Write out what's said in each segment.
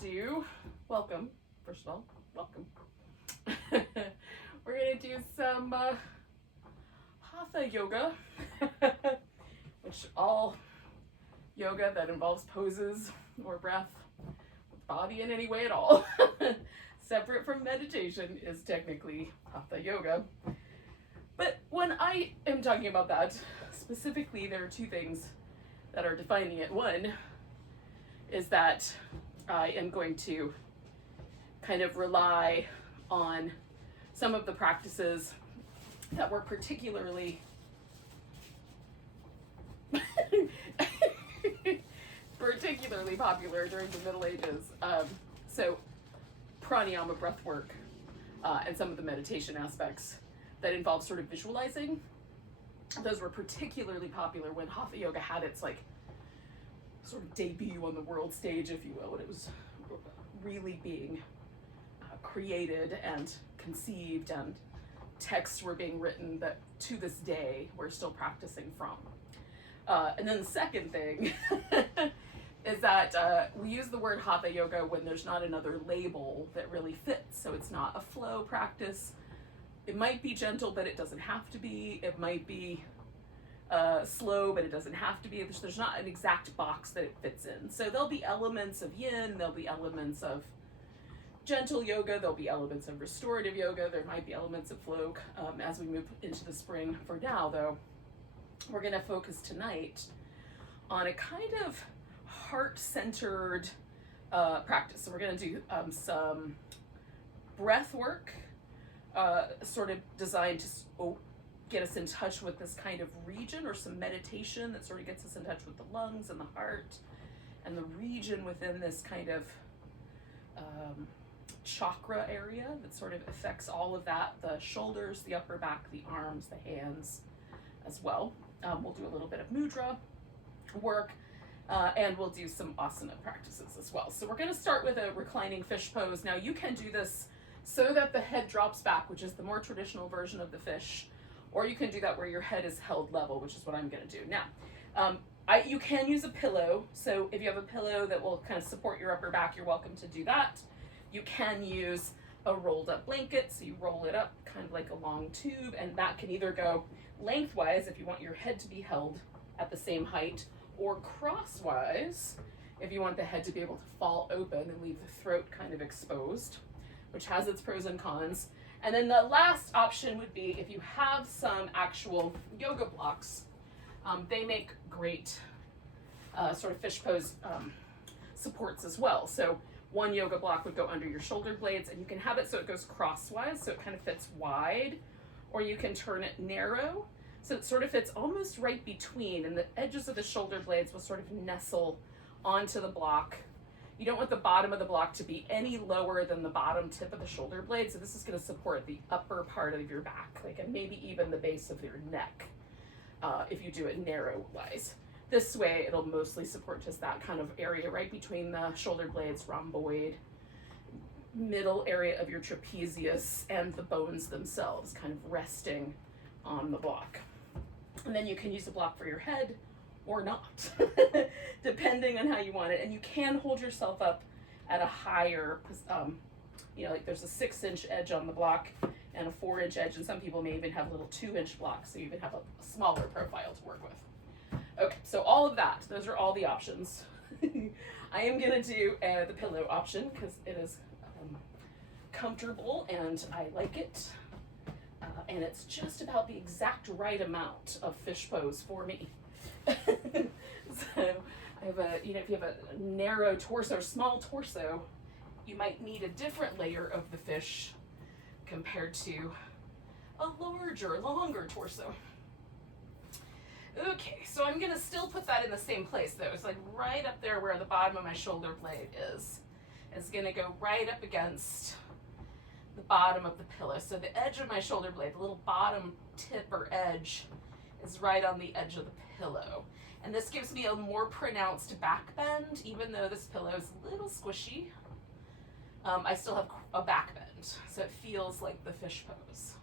do, welcome, first of all, welcome. We're gonna do some Hatha yoga, which all yoga that involves poses or breath, body in any way at all, separate from meditation, is technically Hatha yoga. But when I am talking about that, specifically there are two things that are defining it. One is that I am going to kind of rely on some of the practices that were particularly popular during the Middle Ages. So pranayama, breath work, and some of the meditation aspects that involve sort of visualizing. Those were particularly popular when Hatha yoga had its like sort of debut on the world stage, if you will, when it was really being created and conceived, and texts were being written that to this day we're still practicing from. And then the second thing is that we use the word Hatha yoga when there's not another label that really fits. So it's not a flow practice. It might be gentle, but it doesn't have to be. It might be slow, but it doesn't have to be. There's not an exact box that it fits in. So there'll be elements of yin, there'll be elements of gentle yoga, there'll be elements of restorative yoga, there might be elements of flow as we move into the spring. For now, though, we're going to focus tonight on a kind of heart-centered practice. So we're going to do some breath work, sort of designed to get us in touch with this kind of region, or some meditation that sort of gets us in touch with the lungs and the heart and the region within this kind of chakra area that sort of affects all of that, the shoulders, the upper back, the arms, the hands as well. We'll do a little bit of mudra work, and we'll do some asana practices as well. So we're going to start with a reclining fish pose. Now you can do this so that the head drops back, which is the more traditional version of the fish, or you can do that where your head is held level, which is what I'm going to do. Now, you can use a pillow, so if you have a pillow that will kind of support your upper back, you're welcome to do that. You can use a rolled up blanket, so you roll it up kind of like a long tube, and that can either go lengthwise if you want your head to be held at the same height, or crosswise if you want the head to be able to fall open and leave the throat kind of exposed, which has its pros and cons. And then the last option would be if you have some actual yoga blocks. They make great sort of fish pose supports as well. So one yoga block would go under your shoulder blades, and you can have it so it goes crosswise, so it kind of fits wide, or you can turn it narrow, so it sort of fits almost right between, and the edges of the shoulder blades will sort of nestle onto the block. You don't want the bottom of the block to be any lower than the bottom tip of the shoulder blade, so this is going to support the upper part of your back, like, and maybe even the base of your neck, if you do it narrow-wise. This way, it'll mostly support just that kind of area right between the shoulder blades, rhomboid, middle area of your trapezius, and the bones themselves, kind of resting on the block. And then you can use a block for your head, or not, depending on how you want it. And you can hold yourself up at a higher, like there's a 6-inch edge on the block and a 4-inch edge, and some people may even have little 2-inch blocks, so you even have a smaller profile to work with. Okay, so all of that, those are all the options. I am gonna do the pillow option because it is comfortable and I like it. And it's just about the exact right amount of fish pose for me. So I have if you have a narrow torso or small torso, you might need a different layer of the fish compared to a larger, longer torso. Okay, so I'm gonna still put that in the same place though. It's like right up there where the bottom of my shoulder blade is. It's gonna go right up against the bottom of the pillow. So the edge of my shoulder blade, the little bottom tip or edge, is right on the edge of the pillow. And this gives me a more pronounced back bend, even though this pillow is a little squishy. I still have a back bend, so it feels like the fish pose.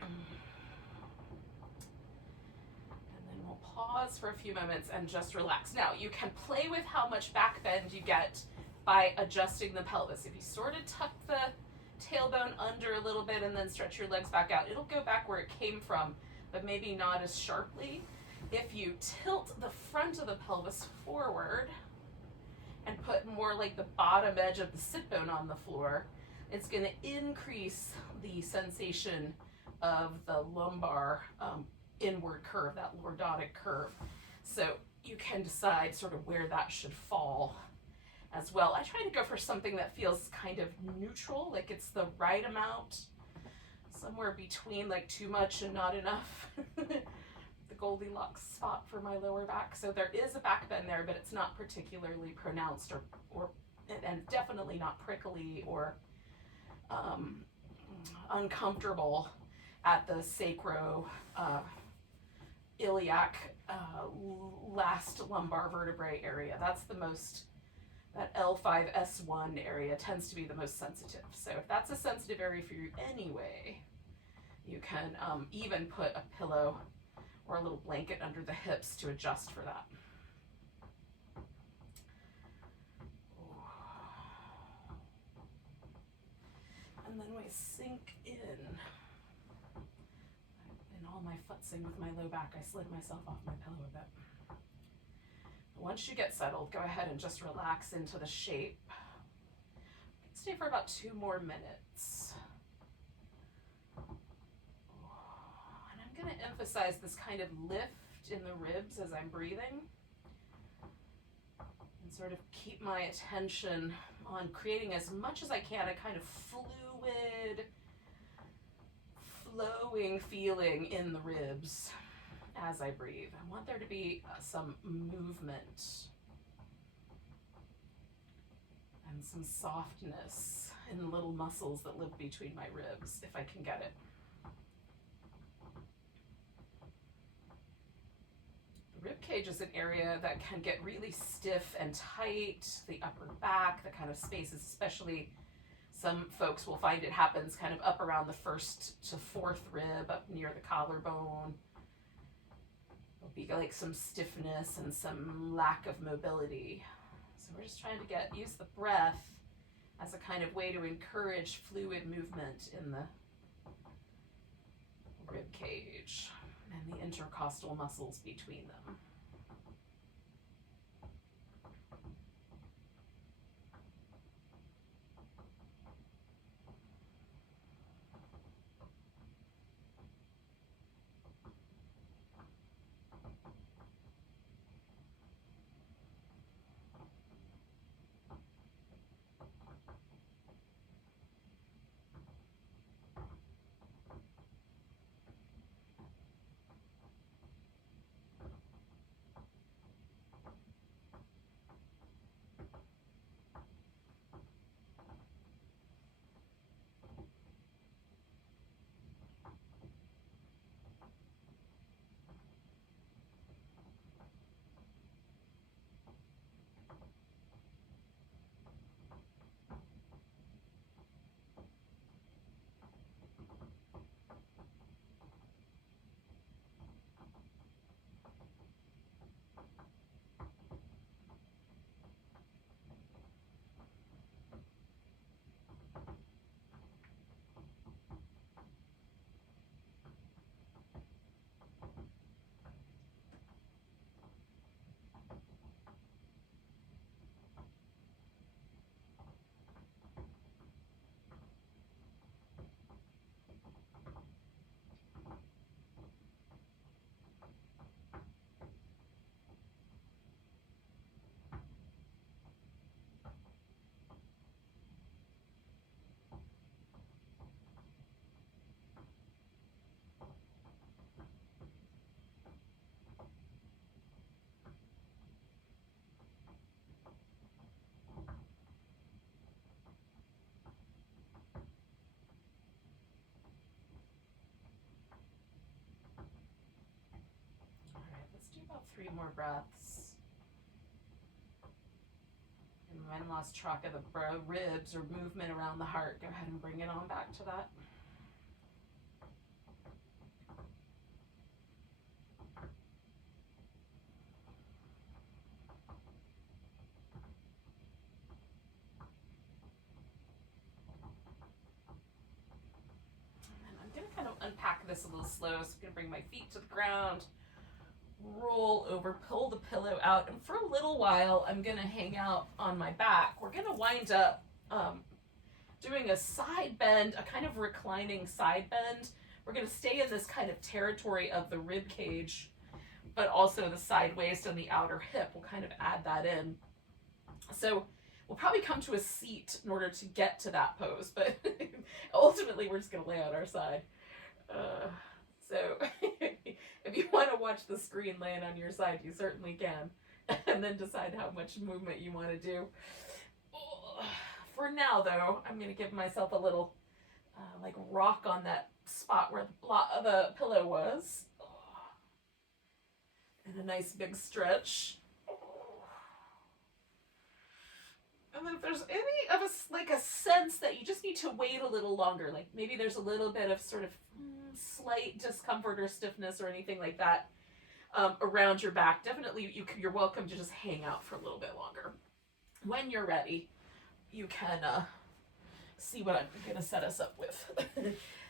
And then we'll pause for a few moments and just relax. Now, you can play with how much back bend you get by adjusting the pelvis. If you sort of tuck the tailbone under a little bit and then stretch your legs back out, it'll go back where it came from, but maybe not as sharply. If you tilt the front of the pelvis forward and put more like the bottom edge of the sit bone on the floor, it's going to increase the sensation of the lumbar inward curve, that lordotic curve. So you can decide sort of where that should fall as well. I try to go for something that feels kind of neutral, like it's the right amount, somewhere between like too much and not enough. The Goldilocks spot for my lower back. So there is a back bend there, but it's not particularly pronounced or and definitely not prickly or uncomfortable at the sacro iliac last lumbar vertebrae area. That's the most, that L5S1 area tends to be the most sensitive. So if that's a sensitive area for you anyway, you can even put a pillow or a little blanket under the hips to adjust for that. And then we sink in all my futzing with my low back. I slid myself off my pillow a bit. Once you get settled, go ahead and just relax into the shape. Stay for about 2 more minutes. And I'm going to emphasize this kind of lift in the ribs as I'm breathing. And sort of keep my attention on creating as much as I can a kind of fluid, flowing feeling in the ribs as I breathe. I want there to be some movement and some softness in the little muscles that live between my ribs, if I can get it. The rib cage is an area that can get really stiff and tight. The upper back, the kind of spaces, especially some folks will find it happens kind of up around the 1st to 4th rib, up near the collarbone. There'll be like some stiffness and some lack of mobility. So we're just trying to use the breath as a kind of way to encourage fluid movement in the rib cage and the intercostal muscles between them. About 3 more breaths. And when lost track of the ribs or movement around the heart, go ahead and bring it on back to that. this a little slow, so I'm gonna bring my feet to the ground, roll over, pull the pillow out, and for a little while, I'm gonna hang out on my back. We're gonna wind up doing a side bend, a kind of reclining side bend. We're gonna stay in this kind of territory of the rib cage, but also the side waist and the outer hip. We'll kind of add that in. So we'll probably come to a seat in order to get to that pose, but ultimately we're just gonna lay on our side. So if you want to watch the screen laying on your side, you certainly can, and then decide how much movement you want to do. For now, though, I'm going to give myself a little like rock on that spot where the pillow was, and a nice big stretch. And then if there's any of a sense that you just need to wait a little longer, like maybe there's a little bit of sort of slight discomfort or stiffness or anything like that around your back, definitely you're welcome to just hang out for a little bit longer. When you're ready, you can see what I'm going to set us up with.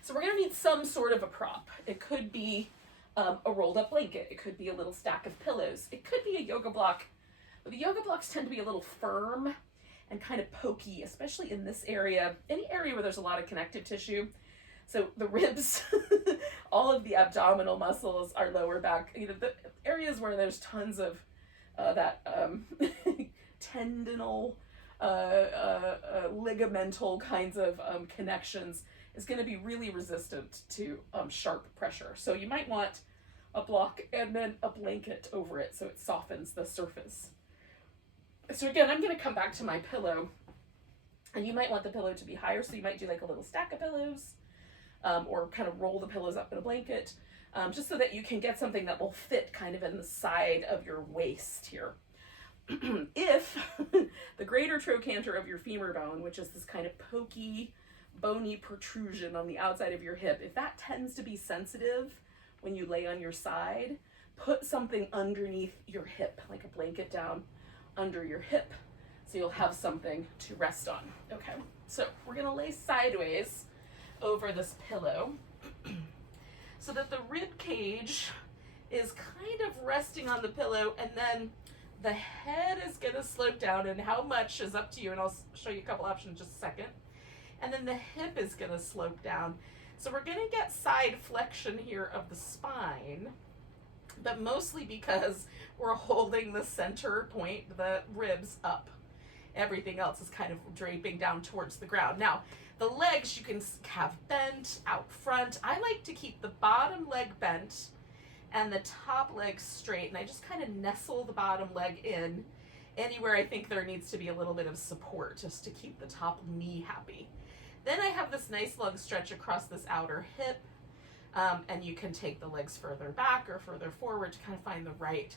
So we're going to need some sort of a prop. It could be a rolled up blanket. It could be a little stack of pillows. It could be a yoga block. But the yoga blocks tend to be a little firm and kind of pokey, especially in this area, any area where there's a lot of connective tissue. So the ribs, all of the abdominal muscles, our lower back, the areas where there's tons of that tendinal, ligamental kinds of connections is going to be really resistant to sharp pressure. So you might want a block and then a blanket over it so it softens the surface. So again, I'm going to come back to my pillow, and you might want the pillow to be higher, so you might do like a little stack of pillows, or kind of roll the pillows up in a blanket, just so that you can get something that will fit kind of in the side of your waist here. If the greater trochanter of your femur bone, which is this kind of pokey, bony protrusion on the outside of your hip, if that tends to be sensitive when you lay on your side, put something underneath your hip, like a blanket down under your hip, so you'll have something to rest on. Okay, so we're gonna lay sideways over this pillow so that the rib cage is kind of resting on the pillow, and then the head is gonna slope down, and how much is up to you, and I'll show you a couple options in just a second. And then the hip is gonna slope down. So we're gonna get side flexion here of the spine, but mostly because we're holding the center point, the ribs, up. Everything else is kind of draping down towards the ground. Now, the legs you can have bent out front. I like to keep the bottom leg bent and the top leg straight, and I just kind of nestle the bottom leg in anywhere I think there needs to be a little bit of support, just to keep the top knee happy. Then I have this nice long stretch across this outer hip, and you can take the legs further back or further forward to kind of find the right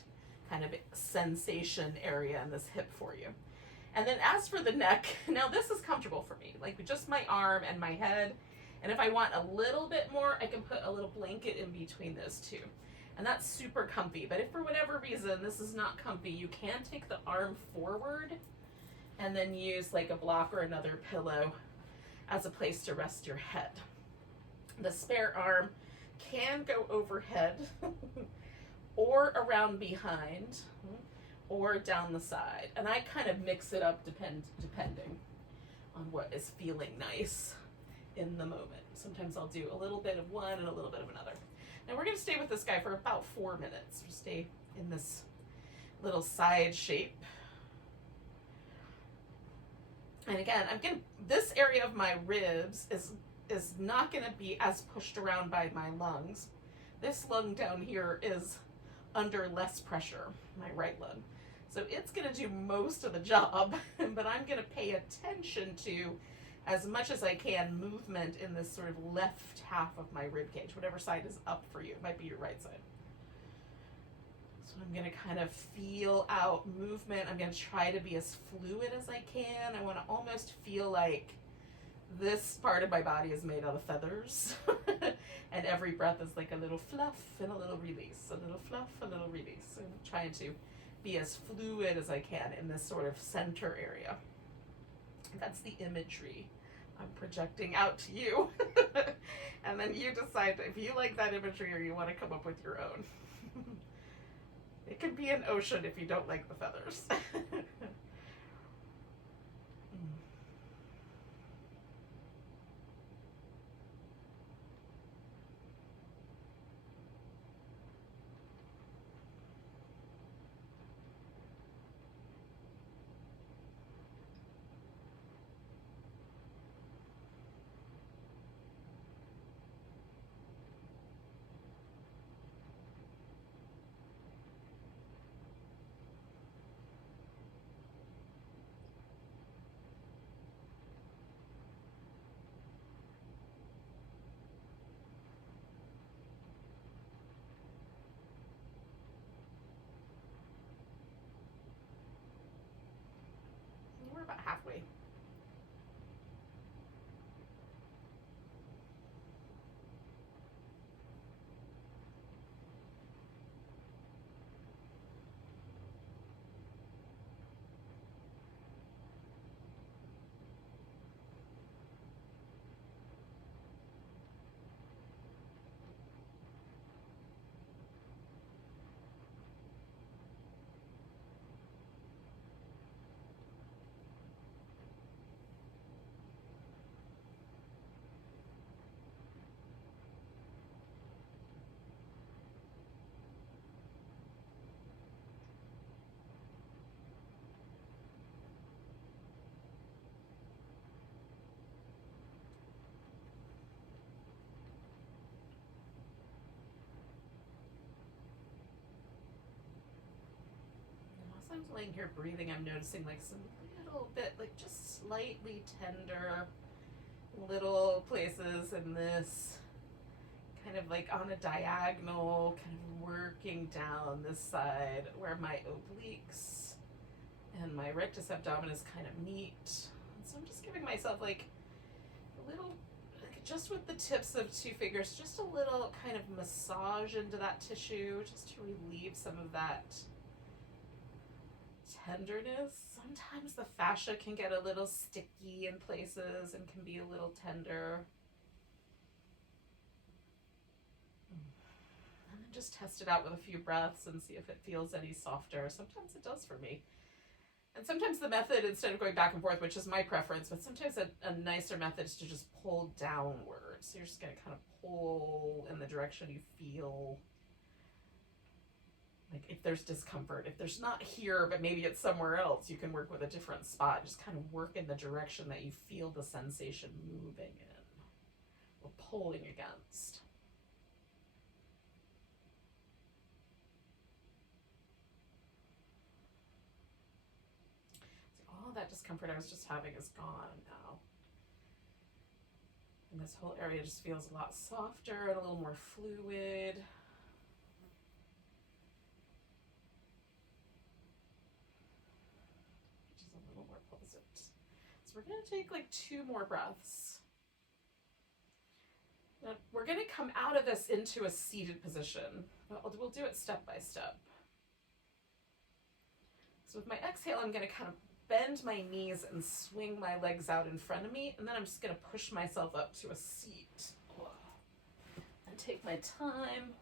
kind of sensation area in this hip for you. And then as for the neck, now this is comfortable for me, like just my arm and my head. And if I want a little bit more, I can put a little blanket in between those two. And that's super comfy. But if for whatever reason this is not comfy, you can take the arm forward and then use like a block or another pillow as a place to rest your head. The spare arm can go overhead or around behind or down the side. And I kind of mix it up depending on what is feeling nice in the moment. Sometimes I'll do a little bit of one and a little bit of another. Now we're going to stay with this guy for about 4 minutes. We'll stay in this little side shape. And again, this area of my ribs is not going to be as pushed around by my lungs. This lung down here is under less pressure, my right lung. So it's going to do most of the job, but I'm going to pay attention to, as much as I can, movement in this sort of left half of my rib cage, whatever side is up for you. It might be your right side. So I'm going to kind of feel out movement. I'm going to try to be as fluid as I can. I want to almost feel like this part of my body is made out of feathers. And every breath is like a little fluff and a little release, a little fluff, a little release. So I'm trying to be as fluid as I can in this sort of center area. That's the imagery I'm projecting out to you. And then you decide if you like that imagery or you want to come up with your own. It could be an ocean if you don't like the feathers. We're about halfway. As I'm laying here breathing, I'm noticing like some little bit, like just slightly tender little places in this, kind of like on a diagonal, kind of working down this side where my obliques and my rectus abdominis kind of meet. And so I'm just giving myself like a little, like just with the tips of 2 fingers, just a little kind of massage into that tissue, just to relieve some of that tenderness. Sometimes the fascia can get a little sticky in places and can be a little tender. And then just test it out with a few breaths and see if it feels any softer. Sometimes it does for me. And sometimes the method, instead of going back and forth, which is my preference, but sometimes a nicer method is to just pull downward. So you're just going to kind of pull in the direction you feel. Like if there's discomfort, if there's not here, but maybe it's somewhere else, you can work with a different spot. Just kind of work in the direction that you feel the sensation moving in or pulling against. So all that discomfort I was just having is gone now. And this whole area just feels a lot softer and a little more fluid. So we're going to take like 2 more breaths. Now we're going to come out of this into a seated position. We'll do it step by step. So with my exhale, I'm going to kind of bend my knees and swing my legs out in front of me, and then I'm just going to push myself up to a seat. And take my time.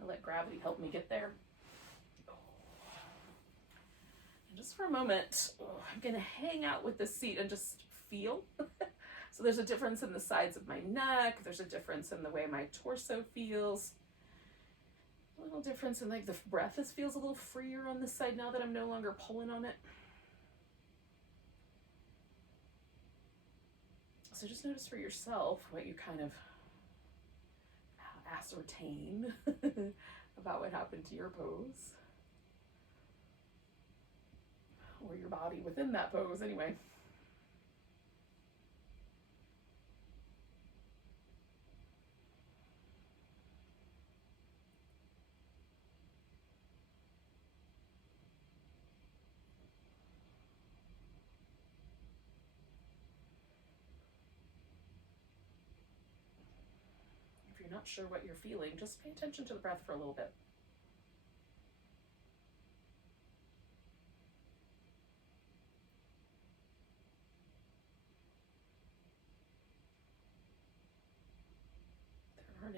I'll let gravity help me get there. Just for a moment, I'm going to hang out with the seat and just feel. So there's a difference in the sides of my neck. There's a difference in the way my torso feels. A little difference in like the breath feels a little freer on this side now that I'm no longer pulling on it. So just notice for yourself what you kind of ascertain about what happened to your pose. Or your body within that pose anyway. If you're not sure what you're feeling, just pay attention to the breath for a little bit.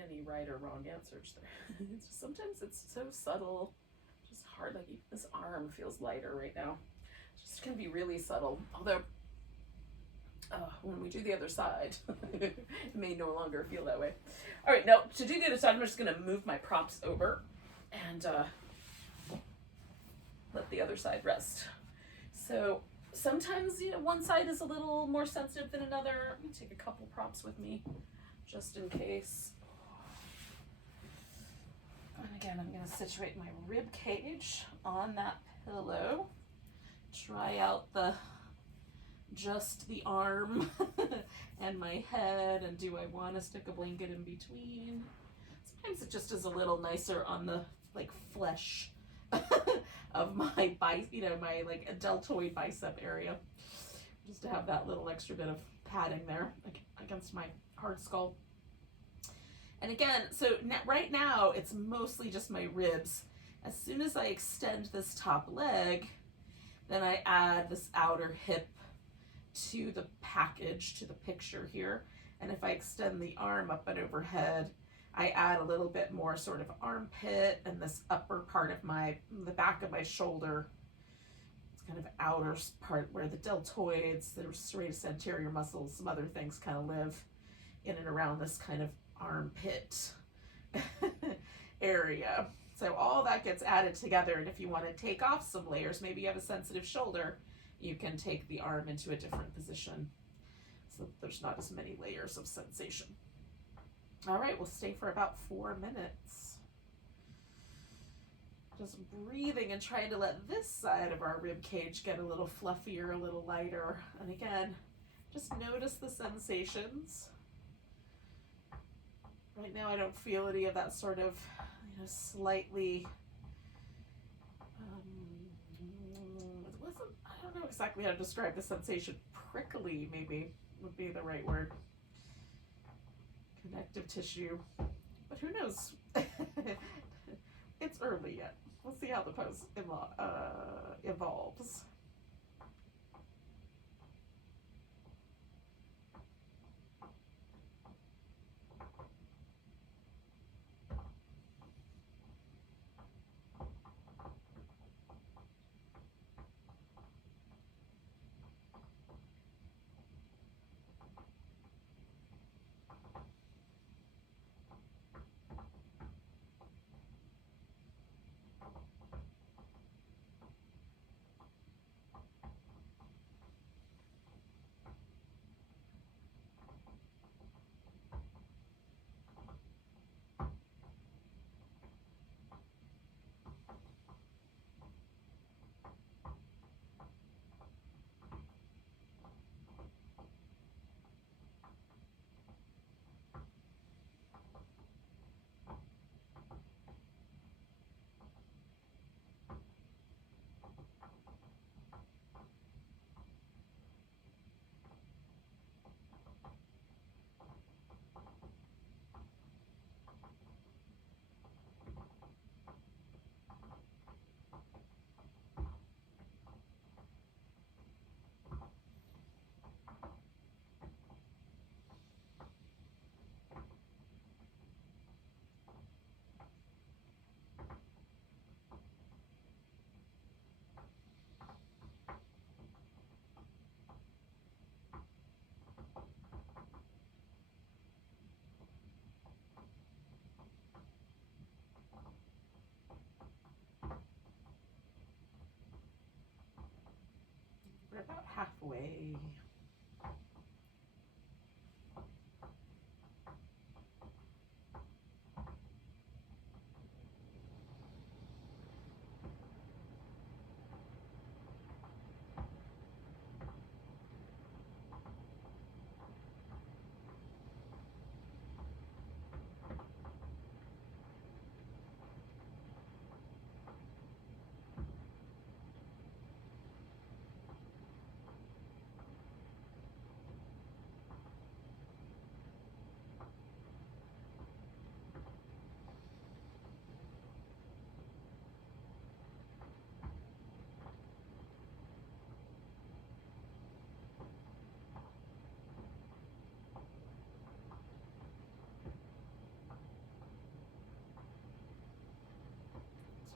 any right or wrong answers there. It's just, sometimes it's so subtle, just hard. Like even this arm feels lighter right now. It just can be really subtle. Although when we do the other side, it may no longer feel that way. All right, now to do the other side, I'm just going to move my props over and let the other side rest. So sometimes, you know, one side is a little more sensitive than another. Let me take a couple props with me just in case. And again, I'm going to situate my rib cage on that pillow. Try out just the arm and my head, and do I want to stick a blanket in between? Sometimes it just is a little nicer on the like flesh of my my like deltoid bicep area, just to have that little extra bit of padding there against my hard skull. And again, so right now it's mostly just my ribs. As soon as I extend this top leg, then I add this outer hip to the package, to the picture here. And if I extend the arm up and overhead, I add a little bit more sort of armpit and this upper part of the back of my shoulder. It's kind of outer part where the deltoids, the serratus anterior muscles, some other things kind of live in and around this kind of armpit area. So all that gets added together, and if you want to take off some layers, maybe you have a sensitive shoulder, you can take the arm into a different position so that there's not as many layers of sensation. All right, we'll stay for about 4 minutes. Just breathing and trying to let this side of our rib cage get a little fluffier, a little lighter. And again, just notice the sensations. Right now I don't feel any of that sort of, slightly, I don't know exactly how to describe the sensation. Prickly, maybe, would be the right word. Connective tissue, but who knows? It's early yet. We'll see how the pose evolves. We're about halfway.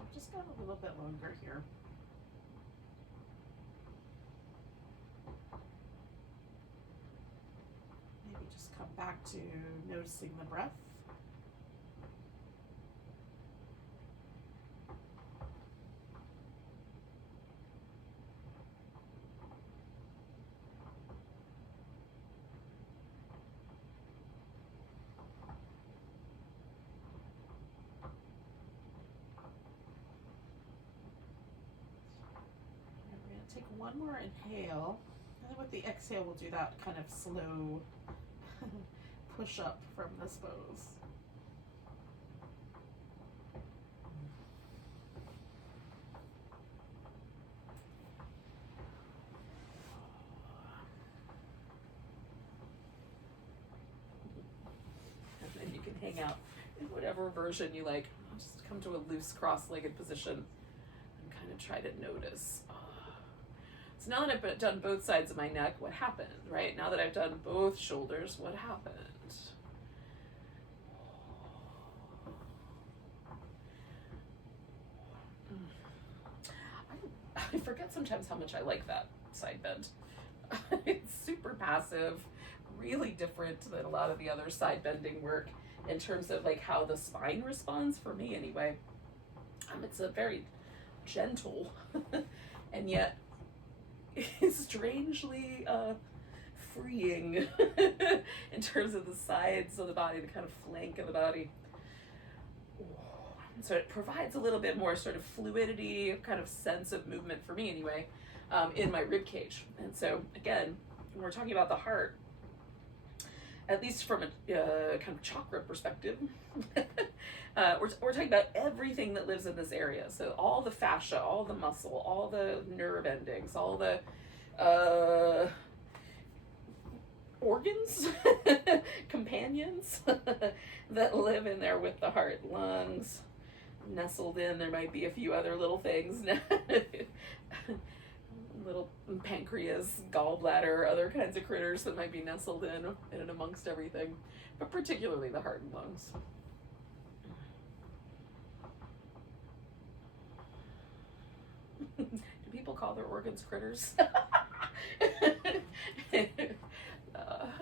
So I've just got a little bit longer here. Maybe just come back to noticing the breath. Take one more inhale, and then with the exhale, we'll do that kind of slow push up from this pose. And then you can hang out in whatever version you like. Just come to a loose cross-legged position and kind of try to notice. So now that I've done both sides of my neck, what happened, right? Now that I've done both shoulders, what happened? I forget sometimes how much I like that side bend. It's super passive, really different than a lot of the other side bending work in terms of like how the spine responds, for me anyway. It's a very gentle and yet is strangely freeing in terms of the sides of the body, the kind of flank of the body. So it provides a little bit more sort of fluidity, kind of sense of movement for me anyway, in my rib cage. And so again, when we're talking about the heart, at least from a kind of chakra perspective, we're talking about everything that lives in this area. So all the fascia, all the muscle, all the nerve endings, all the organs, companions that live in there with the heart. Lungs, nestled in, there might be a few other little things. Little pancreas, gallbladder, other kinds of critters that might be nestled in and amongst everything, but particularly the heart and lungs. Do people call their organs critters?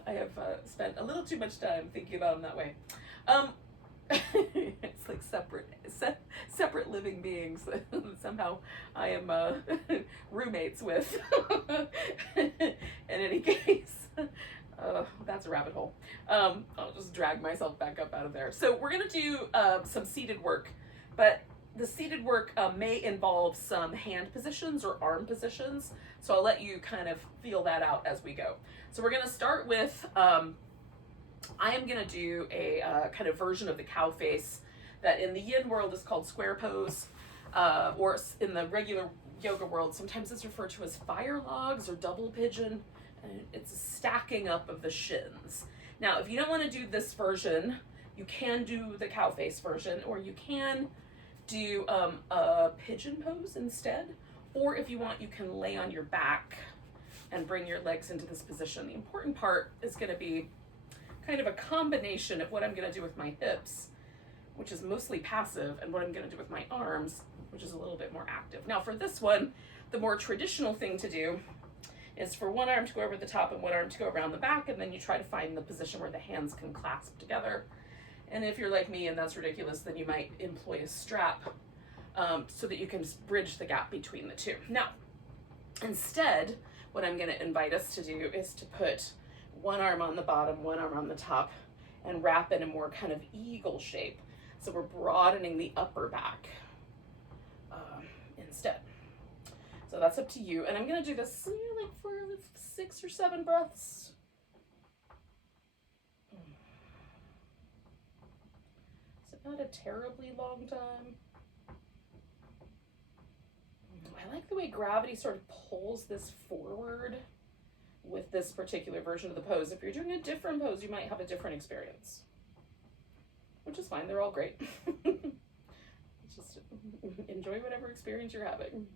I have spent a little too much time thinking about them that way. It's like separate living beings that somehow I am roommates with. In any case, that's a rabbit hole. I'll just drag myself back up out of there. So we're gonna do some seated work, but the seated work may involve some hand positions or arm positions. So I'll let you kind of feel that out as we go. So we're gonna start with, I am gonna do a kind of version of the cow face that in the yin world is called square pose, or in the regular yoga world, sometimes it's referred to as fire logs or double pigeon, and it's a stacking up of the shins. Now, if you don't wanna do this version, you can do the cow face version, or you can do a pigeon pose instead, or if you want, you can lay on your back and bring your legs into this position. The important part is gonna be kind of a combination of what I'm gonna do with my hips, which is mostly passive, and what I'm gonna do with my arms, which is a little bit more active. Now for this one, the more traditional thing to do is for one arm to go over the top and one arm to go around the back, and then you try to find the position where the hands can clasp together. And if you're like me and that's ridiculous, then you might employ a strap so that you can bridge the gap between the two. Now, instead, what I'm gonna invite us to do is to put one arm on the bottom, one arm on the top, and wrap in a more kind of eagle shape. So we're broadening the upper back instead. So that's up to you. And I'm gonna do this like for 6 or 7 breaths. It's not a terribly long time. I like the way gravity sort of pulls this forward with this particular version of the pose. If you're doing a different pose, you might have a different experience, which is fine. They're all great. Just enjoy whatever experience you're having.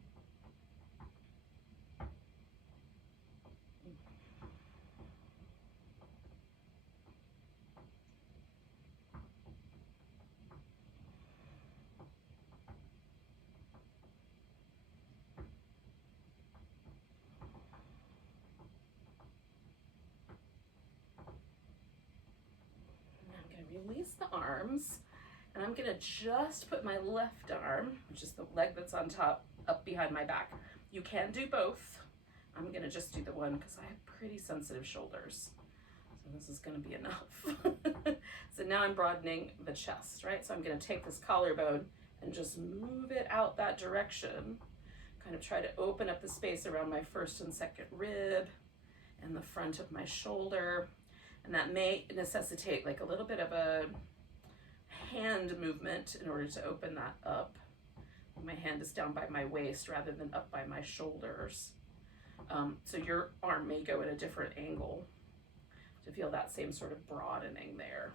release the arms, and I'm gonna just put my left arm, which is the leg that's on top, up behind my back. You can do both. I'm gonna just do the one because I have pretty sensitive shoulders. So this is gonna be enough. So now I'm broadening the chest, right? So I'm gonna take this collarbone and just move it out that direction. Kind of try to open up the space around my first and second rib and the front of my shoulder. And that may necessitate like a little bit of a hand movement in order to open that up. My hand is down by my waist rather than up by my shoulders. So your arm may go at a different angle to feel that same sort of broadening there.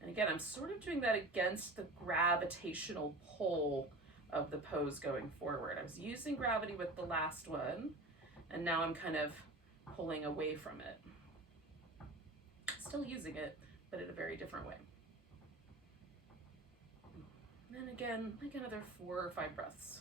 And again, I'm sort of doing that against the gravitational pull of the pose going forward. I was using gravity with the last one, and now I'm kind of pulling away from it. Still using it, but in a very different way. And then again, like another 4 or 5 breaths.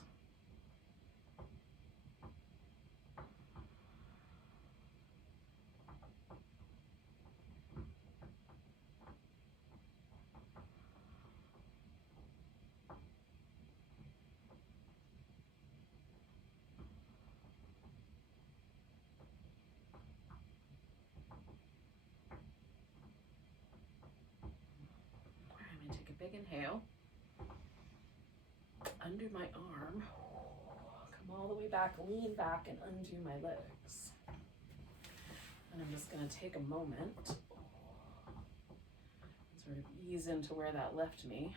Big inhale, undo my arm, come all the way back, lean back and undo my legs. And I'm just going to take a moment and sort of ease into where that left me.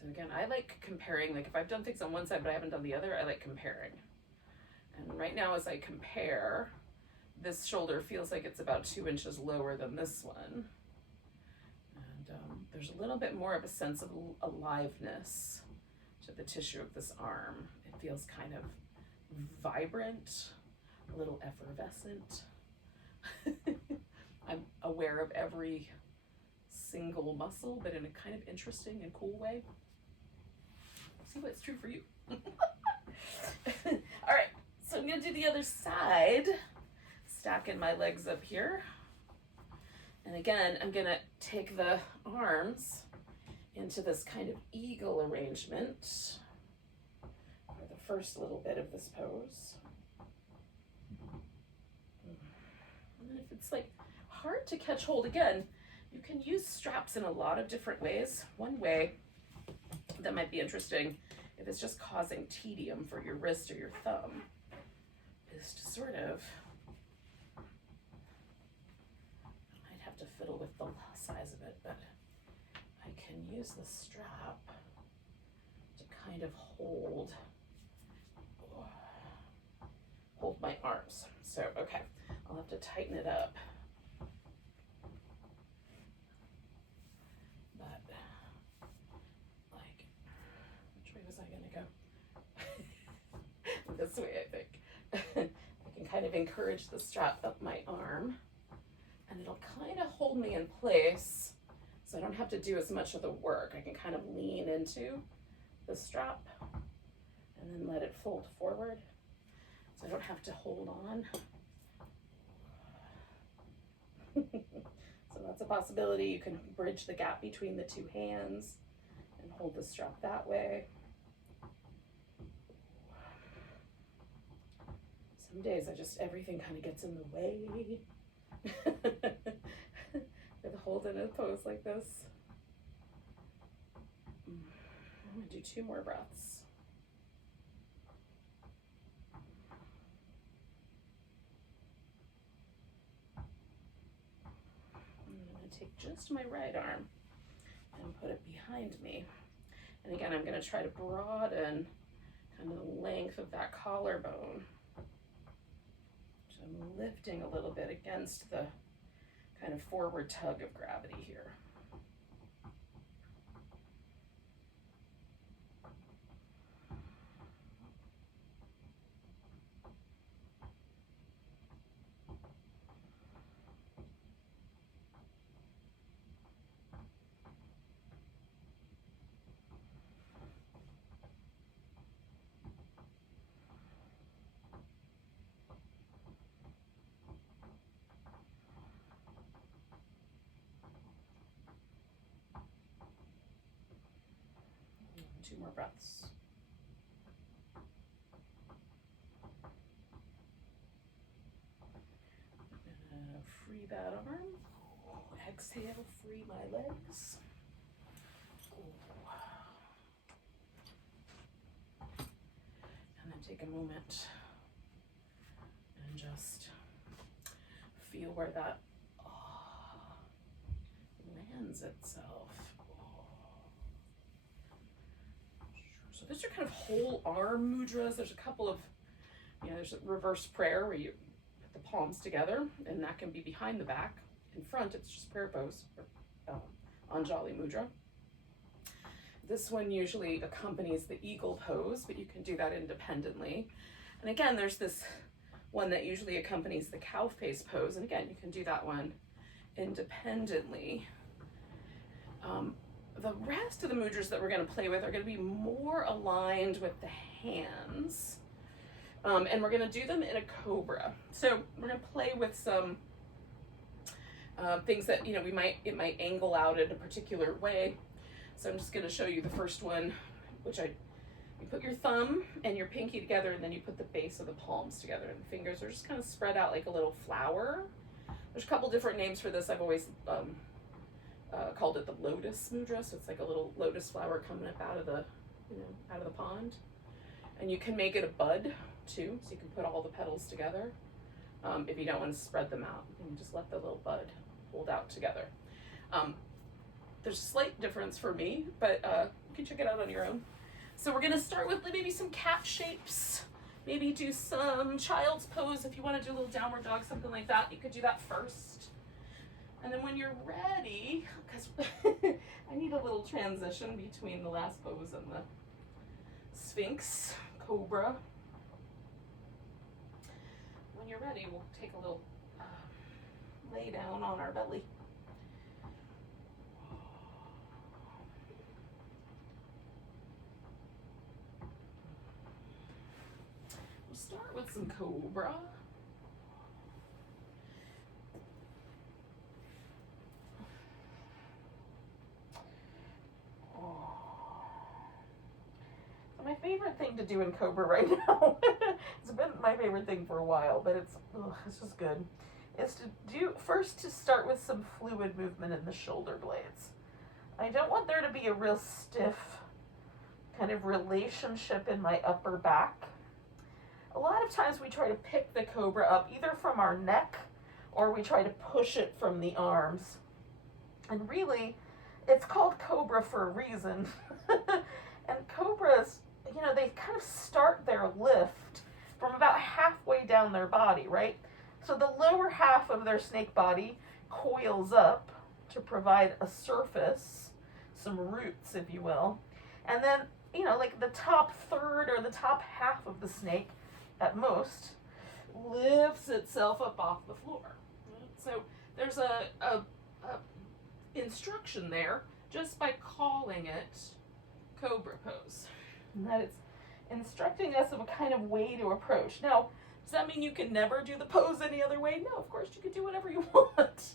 So again, I like comparing, like if I've done things on one side but I haven't done the other, I like comparing. And right now as I compare, this shoulder feels like it's about 2 inches lower than this one. And there's a little bit more of a sense of aliveness to the tissue of this arm. It feels kind of vibrant, a little effervescent. I'm aware of every single muscle, but in a kind of interesting and cool way. See what's true for you. All right, so I'm gonna do the other side, stacking my legs up here. And again, I'm gonna take the arms into this kind of eagle arrangement for the first little bit of this pose. And then if it's like hard to catch hold again, you can use straps in a lot of different ways. One way that might be interesting, if it's just causing tedium for your wrist or your thumb, is to sort of, I might have to fiddle with the size of it, but I can use the strap to kind of hold my arms. So, okay, I'll have to tighten it up. This way, I think. I can kind of encourage the strap up my arm, and it'll kind of hold me in place so I don't have to do as much of the work. I can kind of lean into the strap and then let it fold forward so I don't have to hold on. So that's a possibility. You can bridge the gap between the two hands and hold the strap that way. Some days everything kind of gets in the way with holding a pose like this. I'm gonna do 2 more breaths. I'm gonna take just my right arm and put it behind me. And again, I'm gonna try to broaden kind of the length of that collarbone. I'm lifting a little bit against the kind of forward tug of gravity here. 2 more breaths. I'm gonna free that arm. Exhale, free my legs. And then take a moment and just feel where that lands itself. So those are kind of whole arm mudras. There's a couple of, there's a reverse prayer where you put the palms together, and that can be behind the back. In front, it's just prayer pose, or Anjali Mudra. This one usually accompanies the eagle pose, but you can do that independently. And again, there's this one that usually accompanies the cow face pose, and again, you can do that one independently. The rest of the mudras that we're going to play with are going to be more aligned with the hands, and we're going to do them in a cobra. So we're going to play with some things that it might angle out in a particular way. So I'm just going to show you the first one, which you put your thumb and your pinky together, and then you put the base of the palms together, and the fingers are just kind of spread out like a little flower. There's a couple different names for this. I've always called it the Lotus Mudra, so it's like a little lotus flower coming up out of the pond. And you can make it a bud too, so you can put all the petals together. If you don't want to spread them out, you can just let the little bud hold out together. There's a slight difference for me, but you can check it out on your own. So we're gonna start with maybe some cat shapes, maybe do some child's pose. If you want to do a little downward dog, something like that, you could do that first. And then when you're ready, because I need a little transition between the last pose and the Sphinx Cobra. When you're ready, we'll take a little lay down on our belly. We'll start with some Cobra. My favorite thing to do in Cobra right now, it's been my favorite thing for a while, but it's just good, is to start with some fluid movement in the shoulder blades. I don't want there to be a real stiff kind of relationship in my upper back. A lot of times we try to pick the Cobra up either from our neck or we try to push it from the arms. And really, it's called Cobra for a reason. And Cobras, they kind of start their lift from about halfway down their body, right? So the lower half of their snake body coils up to provide a surface, some roots, if you will. And then, like the top third or the top half of the snake, at most, lifts itself up off the floor. So there's a instruction there just by calling it Cobra pose. And that it's instructing us of a kind of way to approach. Now, does that mean you can never do the pose any other way? No, of course you can do whatever you want.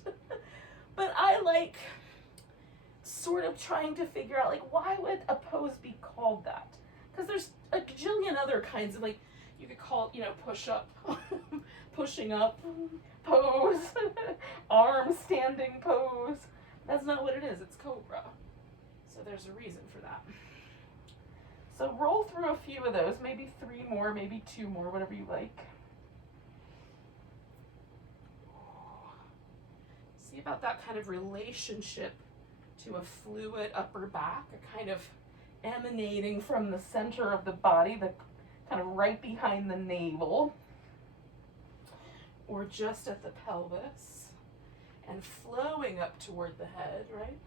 But I like sort of trying to figure out, like, why would a pose be called that? Because there's a gajillion other kinds of, like, you could call it, push up, pushing up pose, arm standing pose. That's not what it is. It's Cobra. So there's a reason for that. So roll through a few of those, maybe 3 more, maybe 2 more, whatever you like. See about that kind of relationship to a fluid upper back, a kind of emanating from the center of the body, the kind of right behind the navel, or just at the pelvis, and flowing up toward the head, right?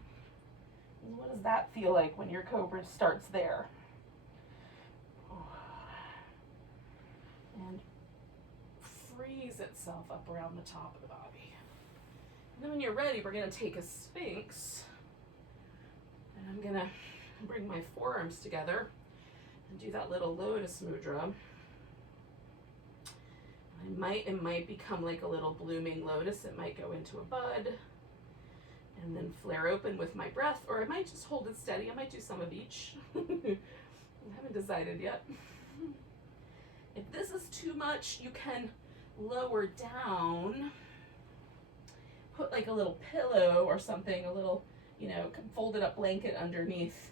And what does that feel like when your Cobra starts there? And frees itself up around the top of the body. And then when you're ready, we're going to take a Sphinx, and I'm going to bring my forearms together and do that little Lotus Mudra. It might become like a little blooming lotus. It might go into a bud. And then flare open with my breath, or I might just hold it steady. I might do some of each. I haven't decided yet. If this is too much, you can lower down. Put like a little pillow or something, a little, you know, folded up blanket underneath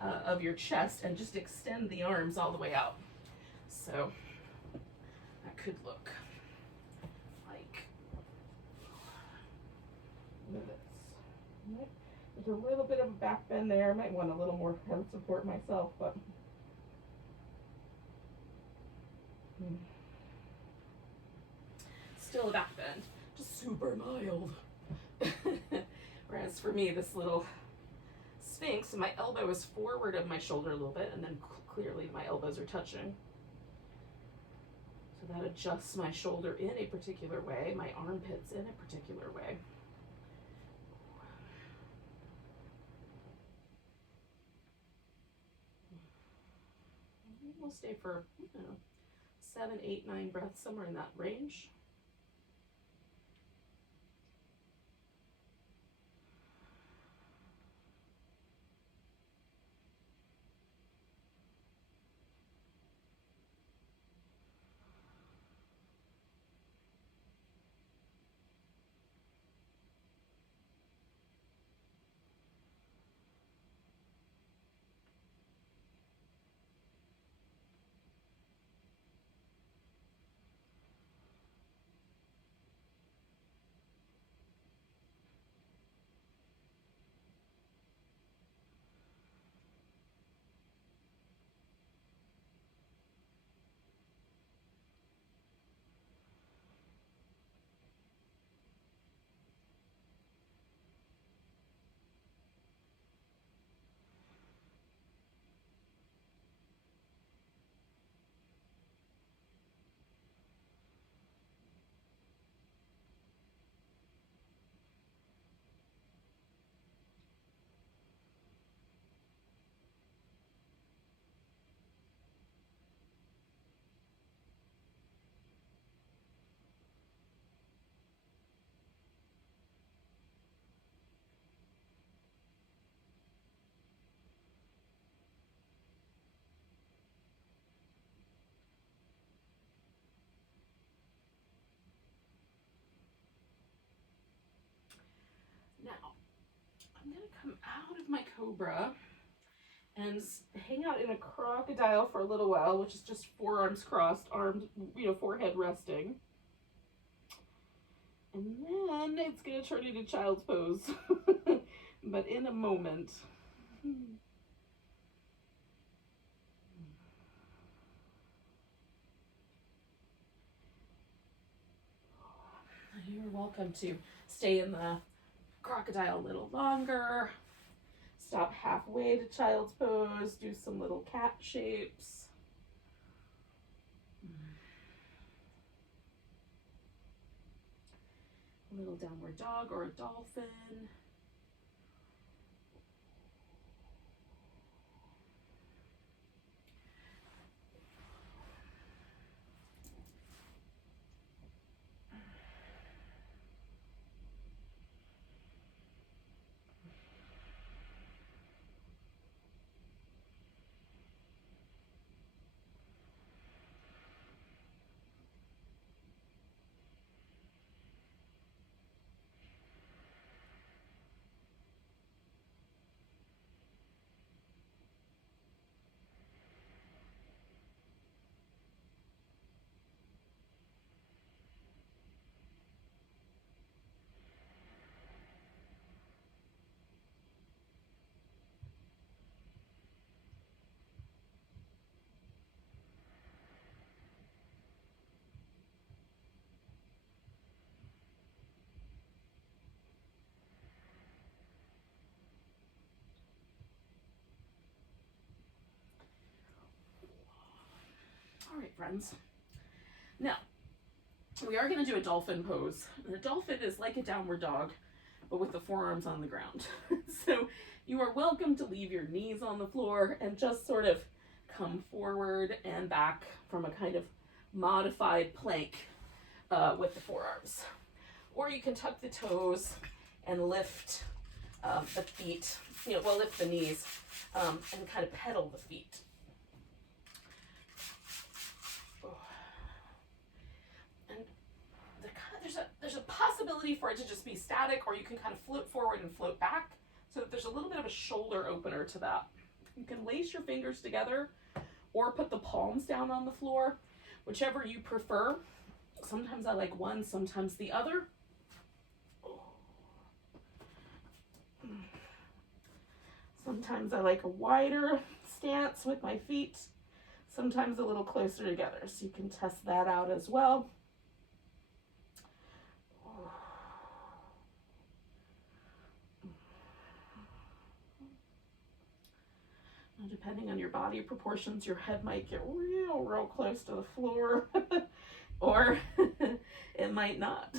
of your chest and just extend the arms all the way out. So that could look like this. There's a little bit of a back bend there. I might want a little more head support myself, but still a back bend, just super mild. Whereas for me, this little Sphinx, my elbow is forward of my shoulder a little bit, and then clearly my elbows are touching. So that adjusts my shoulder in a particular way, my armpits in a particular way. We'll stay for, 7, 8, 9 breaths, somewhere in that range. Now, I'm going to come out of my cobra and hang out in a crocodile for a little while, which is just forearms crossed, arms, forehead resting. And then it's going to turn into child's pose, but in a moment. You're welcome to stay in the crocodile a little longer. Stop halfway to child's pose. Do some little cat shapes. A little downward dog or a dolphin. All right, friends. Now, we are going to do a dolphin pose. And a dolphin is like a downward dog, but with the forearms on the ground. So you are welcome to leave your knees on the floor and just sort of come forward and back from a kind of modified plank with the forearms. Or you can tuck the toes and lift the feet. We'll lift the knees and kind of pedal the feet. And there's a possibility for it to just be static, or you can kind of float forward and float back, so that there's a little bit of a shoulder opener to that. You can lace your fingers together or put the palms down on the floor, whichever you prefer. Sometimes I like one, sometimes the other. Sometimes I like a wider stance with my feet, sometimes a little closer together, so you can test that out as well. Now, depending on your body proportions, your head might get real close to the floor, or it might not.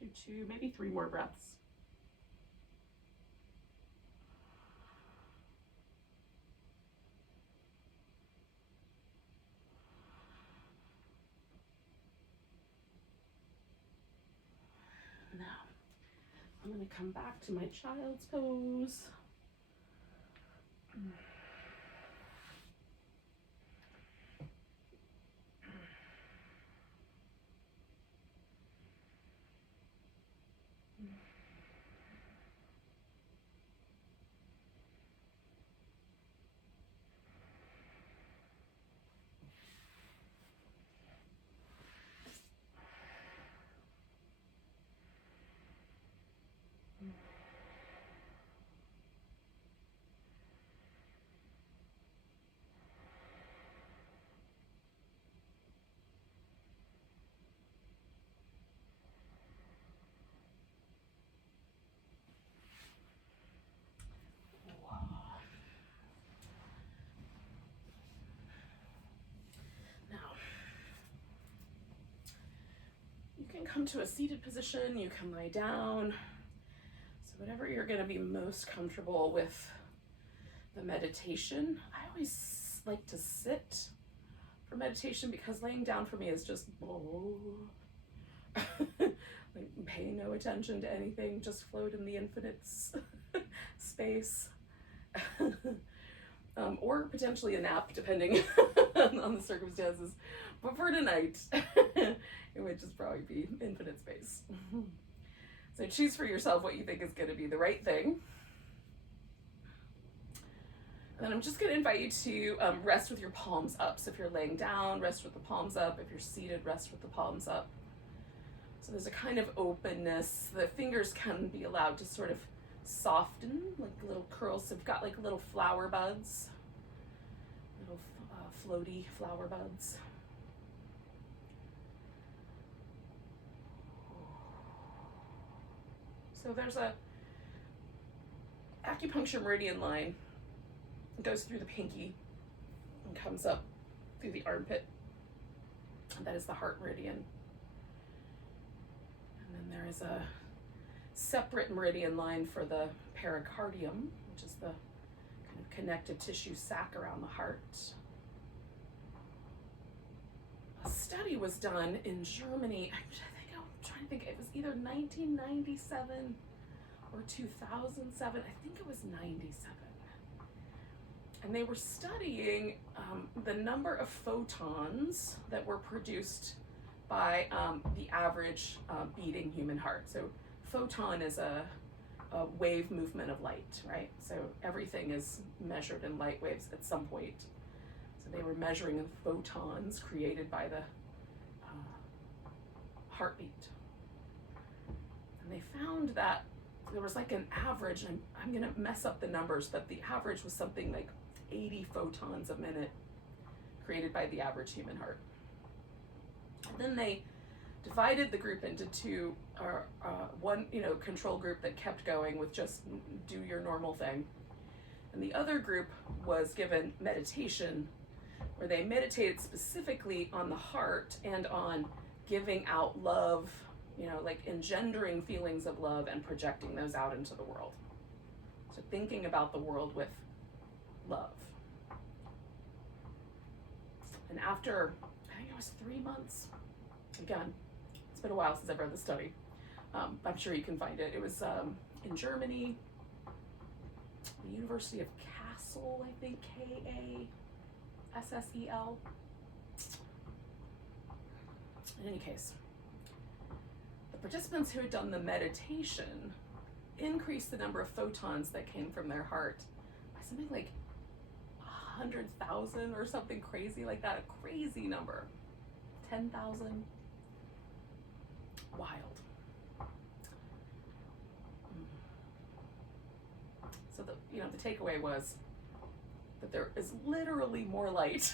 Do 2, maybe 3 more breaths. Now, I'm going to come back to my child's pose. You can come to a seated position, you can lie down. So whatever you're going to be most comfortable with the meditation. I always like to sit for meditation because laying down for me is just like pay no attention to anything, just float in the infinite space. Or potentially a nap, depending on the circumstances. But for tonight, it would just probably be infinite space. So choose for yourself what you think is going to be the right thing. And then I'm just going to invite you to rest with your palms up. So if you're laying down, rest with the palms up. If you're seated, rest with the palms up. So there's a kind of openness. The fingers can be allowed to sort of soften, like little curls. So we've got like little flower buds, little floaty flower buds. So there's a acupuncture meridian line. It goes through the pinky and comes up through the armpit. And that is the heart meridian. And then there is a separate meridian line for the pericardium, which is the kind of connective tissue sac around the heart. A study was done in Germany. I'm trying to think, it was either 1997 or 2007. I think it was 97. And they were studying the number of photons that were produced by the average beating human heart. So photon is a wave movement of light, right? So everything is measured in light waves at some point. So they were measuring the photons created by the heartbeat. And they found that there was like an average, and I'm gonna mess up the numbers, but the average was something like 80 photons a minute created by the average human heart. And then they divided the group into two, one control group that kept going with just do your normal thing. And the other group was given meditation, where they meditated specifically on the heart and on giving out love, like engendering feelings of love and projecting those out into the world. So thinking about the world with love. And after, I think it was 3 months, again, it's been a while since I've read the study. I'm sure you can find it. It was in Germany, the University of Kassel, I think, Kassel. In any case, the participants who had done the meditation increased the number of photons that came from their heart by something like 100,000 or something crazy like that, a crazy number. 10,000. Wild. So the takeaway was that there is literally more light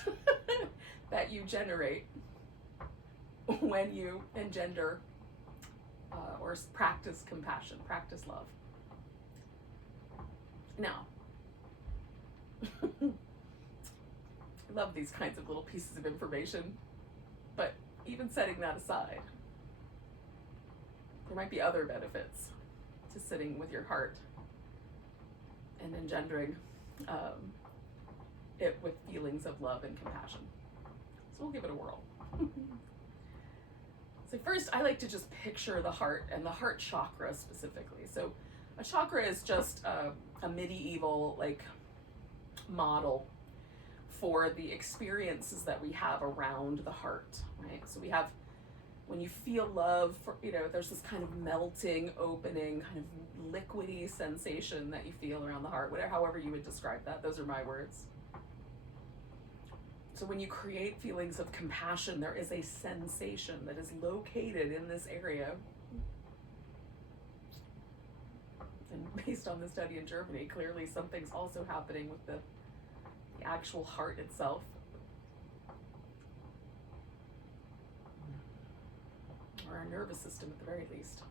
that you generate when you engender or practice compassion, practice love. Now, I love these kinds of little pieces of information, but even setting that aside, there might be other benefits to sitting with your heart and engendering it with feelings of love and compassion. So we'll give it a whirl. So first, I like to just picture the heart and the heart chakra specifically. So a chakra is just a medieval model for the experiences that we have around the heart, right? So we have, when you feel love, there's this kind of melting, opening, kind of liquidy sensation that you feel around the heart, however you would describe that. Those are my words. So when you create feelings of compassion, there is a sensation that is located in this area. And based on the study in Germany, clearly something's also happening with the actual heart itself. Or our nervous system at the very least.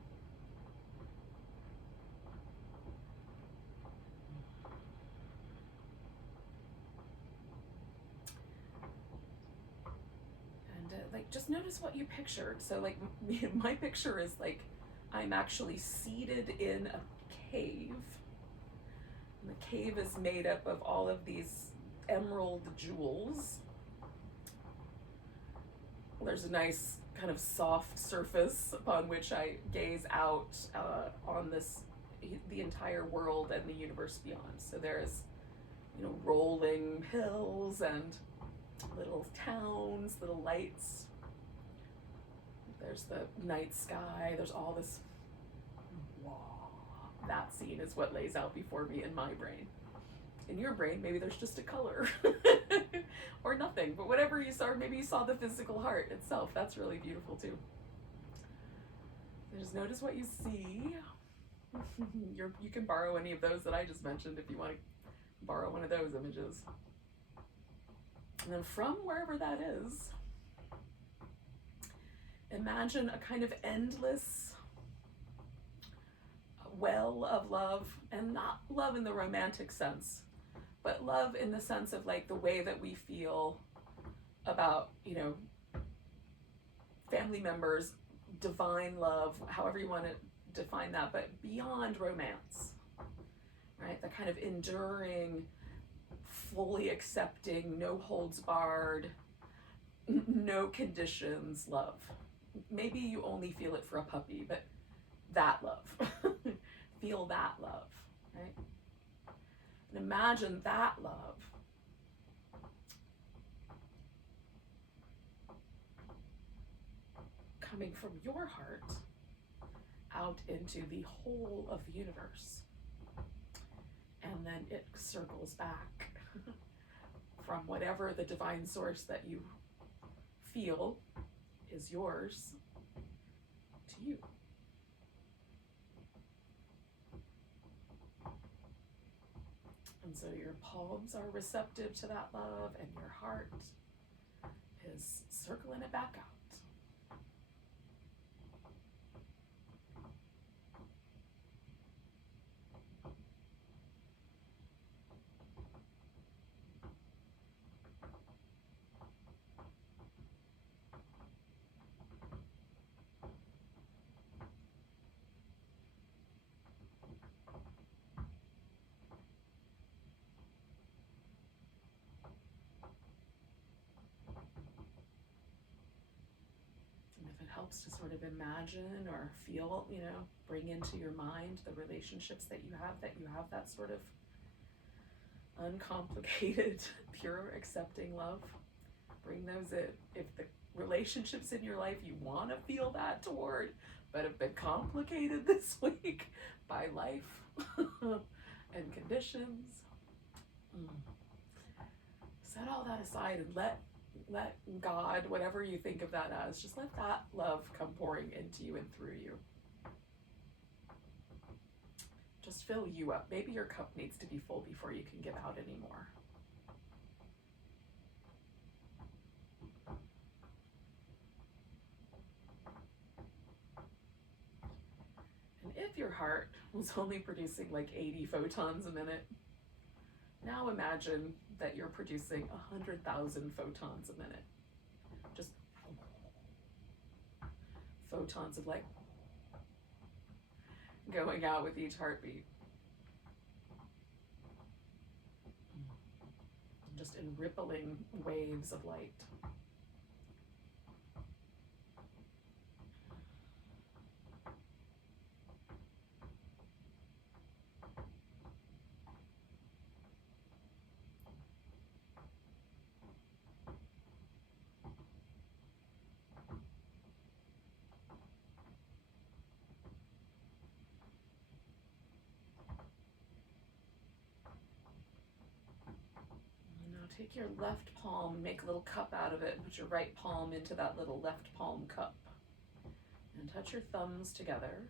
And just notice what you pictured. So my picture is I'm actually seated in a cave. And the cave is made up of all of these emerald jewels. There's a nice kind of soft surface upon which I gaze out on the entire world and the universe beyond. So there's, rolling hills and little towns, little lights. There's the night sky. There's all this. That scene is what lays out before me in my brain. In your brain, maybe there's just a color or nothing, but whatever you saw, or maybe you saw the physical heart itself. That's really beautiful too. So just notice what you see. You can borrow any of those that I just mentioned if you want to borrow one of those images. And then from wherever that is, imagine a kind of endless well of love, and not love in the romantic sense, but love in the sense of the way that we feel about, family members, divine love, however you want to define that, but beyond romance, right? The kind of enduring, fully accepting, no holds barred, no conditions love. Maybe you only feel it for a puppy, but that love. Feel that love, right? And imagine that love coming from your heart out into the whole of the universe. And then it circles back from whatever the divine source that you feel is yours to you. And so your palms are receptive to that love, and your heart is circling it back out. helps to sort of imagine or feel, you know, bring into your mind the relationships that you have that sort of uncomplicated, pure, accepting love. Bring those in. If the relationships in your life you want to feel that toward, but have been complicated this week by life and conditions, set all that aside and let God, whatever you think of that as, just let that love come pouring into you and through you. Just fill you up. Maybe your cup needs to be full before you can give out anymore. And if your heart was only producing like 80 photons a minute, now imagine that you're producing 100,000 photons a minute. Just photons of light going out with each heartbeat. Just in rippling waves of light. Take your left palm, make a little cup out of it, and put your right palm into that little left palm cup. And touch your thumbs together.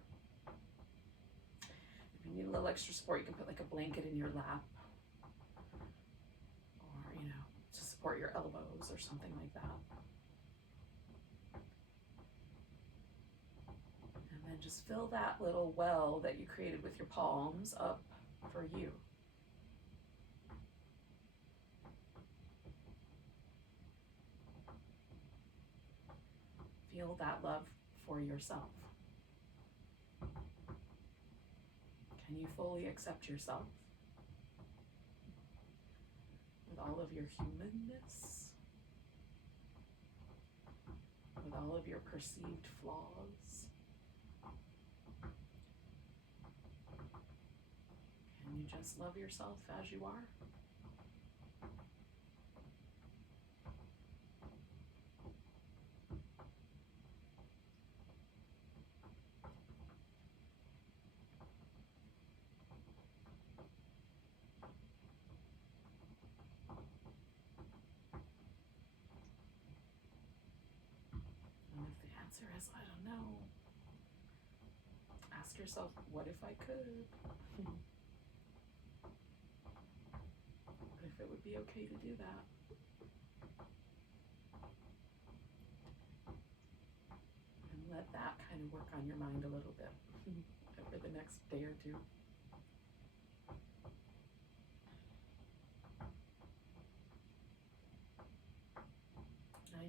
If you need a little extra support, you can put like a blanket in your lap. Or, you know, to support your elbows or something like that. And then just fill that little well that you created with your palms up for you. Feel that love for yourself. Can you fully accept yourself with all of your humanness, with all of your perceived flaws? Can you just love yourself as you are? Is, I don't know. Ask yourself, what if I could? What if it would be okay to do that? And let that kind of work on your mind a little bit over the next day or two.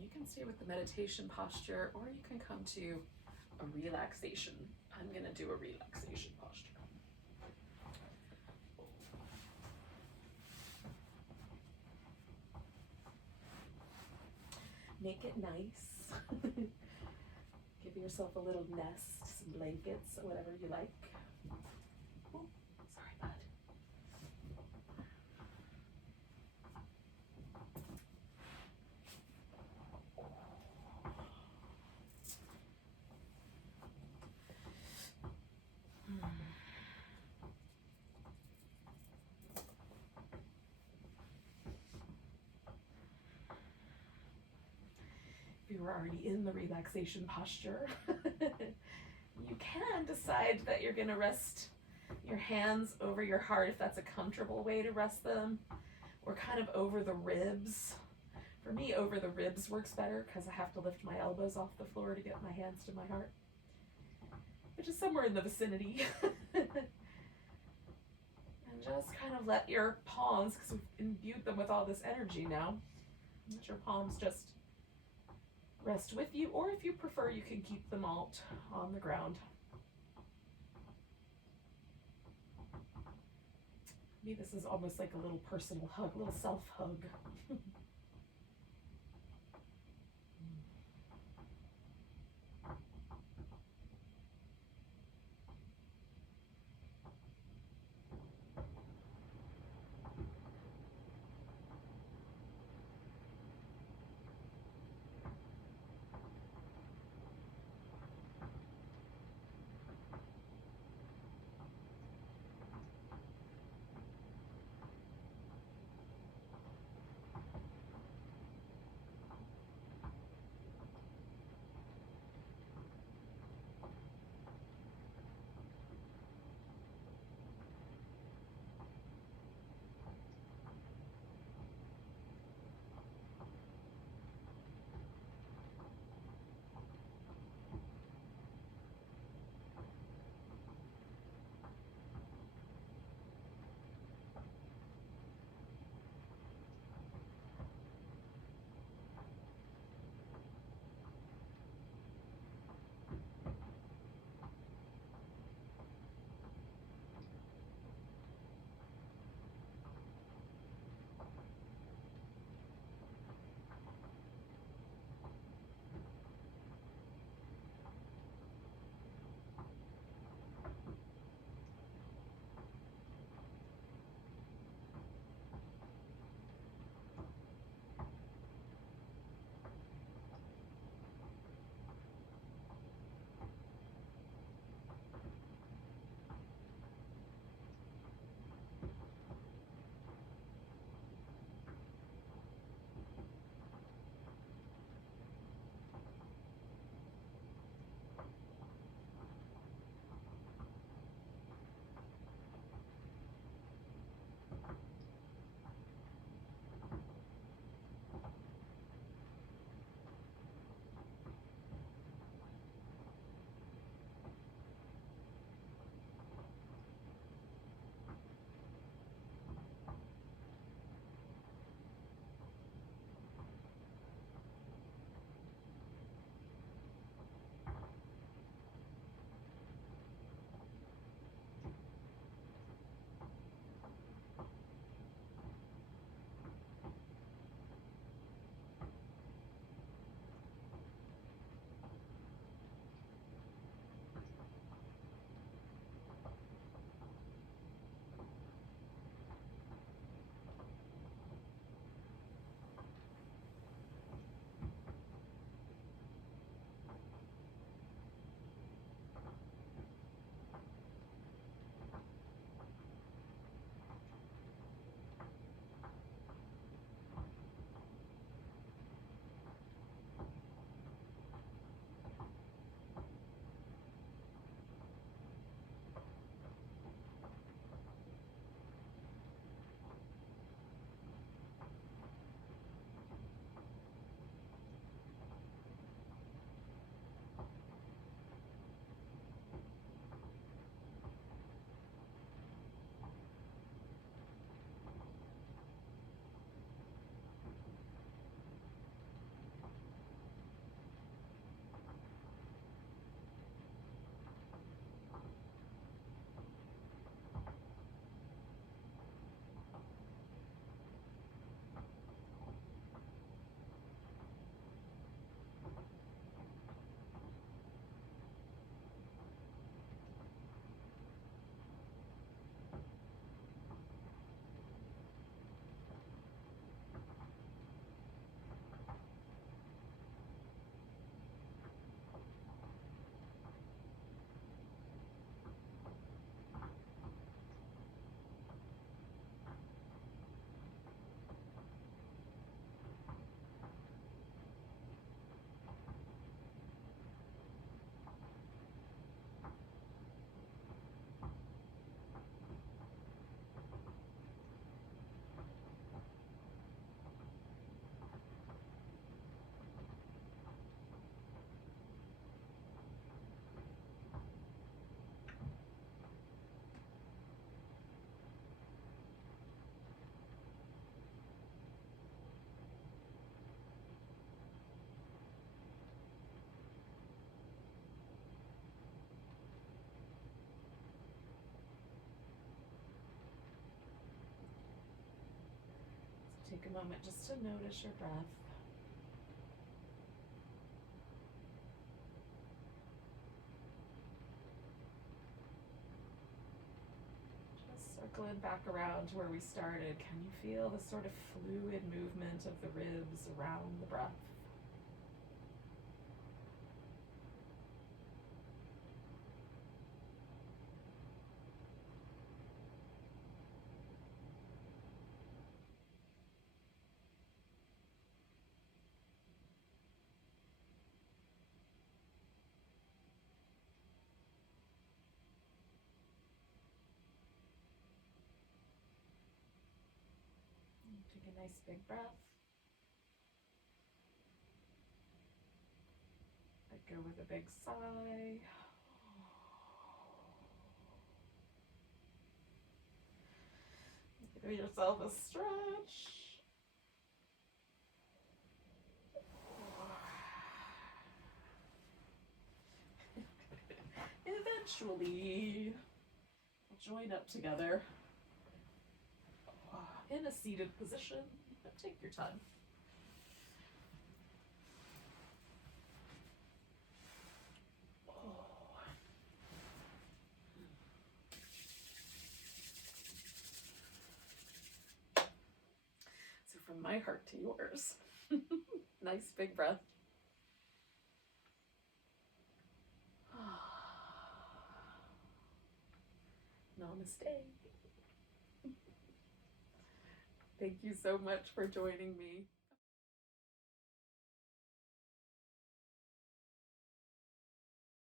You can stay with the meditation posture, or you can come to a relaxation. I'm going to do a relaxation posture. Make it nice. Give yourself a little nest, some blankets, whatever you like. Oh, sorry, bud. If you were already in the relaxation posture, you can decide that you're going to rest your hands over your heart if that's a comfortable way to rest them, or kind of over the ribs. For me, over the ribs works better because I have to lift my elbows off the floor to get my hands to my heart, which is somewhere in the vicinity. And just kind of let your palms, because we've imbued them with all this energy now, let your palms just rest with you, or if you prefer, you can keep them alt on the ground. For me, this is almost like a little personal hug, a little self-hug. moment just to notice your breath. Just circling back around to where we started. Can you feel the sort of fluid movement of the ribs around the breath? Take a nice big breath. Let go with a big sigh. Give yourself a stretch. Eventually, we'll join up together in a seated position. Take your time. So from my heart to yours, nice big breath. Namaste. Thank you so much for joining me.